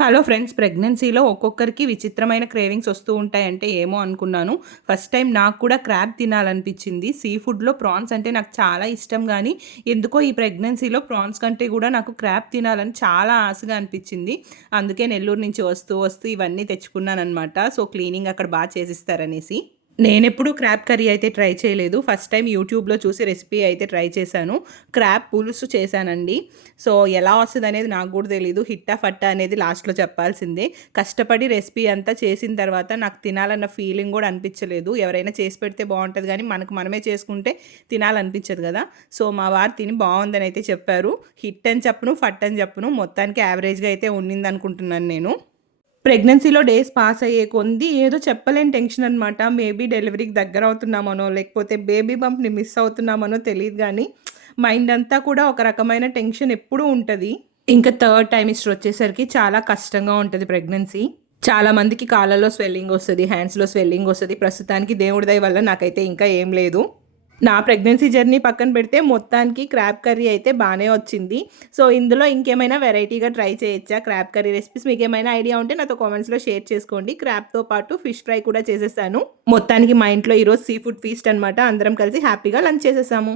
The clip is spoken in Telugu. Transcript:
హలో ఫ్రెండ్స్, ప్రెగ్నెన్సీలో ఒక్కొక్కరికి విచిత్రమైన క్రేవింగ్స్ వస్తూ ఉంటాయంటే ఏమో అనుకున్నాను. ఫస్ట్ టైం నాకు కూడా క్రాబ్ తినాలనిపించింది. సీ ఫుడ్‌లో ప్రాన్స్ అంటే నాకు చాలా ఇష్టం గానీ, ఎందుకో ఈ ప్రెగ్నెన్సీలో ప్రాన్స్ కంటే కూడా నాకు క్రాబ్ తినాలని చాలా ఆశగా అనిపించింది. అందుకే నెల్లూరు నుంచి వస్తూ ఇవన్నీ తెచ్చుకున్నాననమాట. సో, క్లీనింగ్ అక్కడ చేసిస్తారనేసి. నేనెప్పుడూ క్రాబ్ కర్రీ అయితే ట్రై చేయలేదు. ఫస్ట్ టైమ్ యూట్యూబ్‌లో చూసి రెసిపీ అయితే ట్రై చేశాను. క్రాబ్ పులుసు చేశానండి. సో, ఎలా వస్తదనేది నాకు గూడా తెలీదు. హిట్టా ఫట్టా అనేది లాస్ట్‌లో చెప్పాల్సిందే. కష్టపడి రెసిపీ అంతా చేసిన తర్వాత నాకు తినాలన్న ఫీలింగ్ గూడా అనిపించలేదు. ఎవరైనా చేసి పెడితే బావుంటది గానీ, మనకు మనమే చేసుకుంటే తినాలనిపించదు గదా! సో, మా వారు తిని బావుందనైతే చెప్పారు. హిట్ అని చెప్పను, ఫట్ అని చెప్పను. మొత్తానికి యావరేజ్‌గా అయితే ఉన్నిందనుకుంటున్నాను నేను. ప్రెగ్నెన్సీలో డేస్ పాస్ అయ్యే కొంది ఏదో చెప్పలేని టెన్షన్ అనమాట. మేబీ డెలివరీకి దగ్గరవుతున్నామనో, లేకపోతే బేబీ బంప్‌ని మిస్ అవుతున్నామనో తెలీదు గానీ, మైండ్ అంతా కూడా ఒక రకమైన టెన్షన్ ఎప్పుడూ ఉంటది. ఇంకా థర్డ్ ట్రైమిస్టర్ వచ్చేసరికి చాలా కష్టంగా ఉంటది ప్రెగ్నెన్సీ. చాలా మందికి కాళ్ళలో స్వెల్లింగ్ ఒస్తది, హ్యాండ్స్‌లో స్వెల్లింగ్ ఒస్తది. ప్రస్తుతానికి దేవుడి దయ వల్ల నాకైతే ఇంకా ఏం లేదు. నా ప్రెగ్నెన్సీ జర్నీ పక్కన పెడితే మొత్తానికి క్రాబ్ కర్రీ అయితే బానే వచ్చింది. సో, ఇందులో ఇంకేమైనా వెరైటీగా ట్రై చేయొచ్చా క్రాబ్ కర్రీ రెసిపీస్? మీకేమైనా ఐడియా ఉంటే నాతో కామెంట్స్‌లో షేర్ చేసుకోండి. క్రాబ్‌తో పాటు ఫిష్ ఫ్రై కూడా చేసేసాను. మొత్తానికి మా ఇంట్లో ఈరోజు సీ ఫుడ్ ఫీస్ట్ అనమాట. అందరం కలిసి హ్యాపీగా లంచ్ చేసేసాము.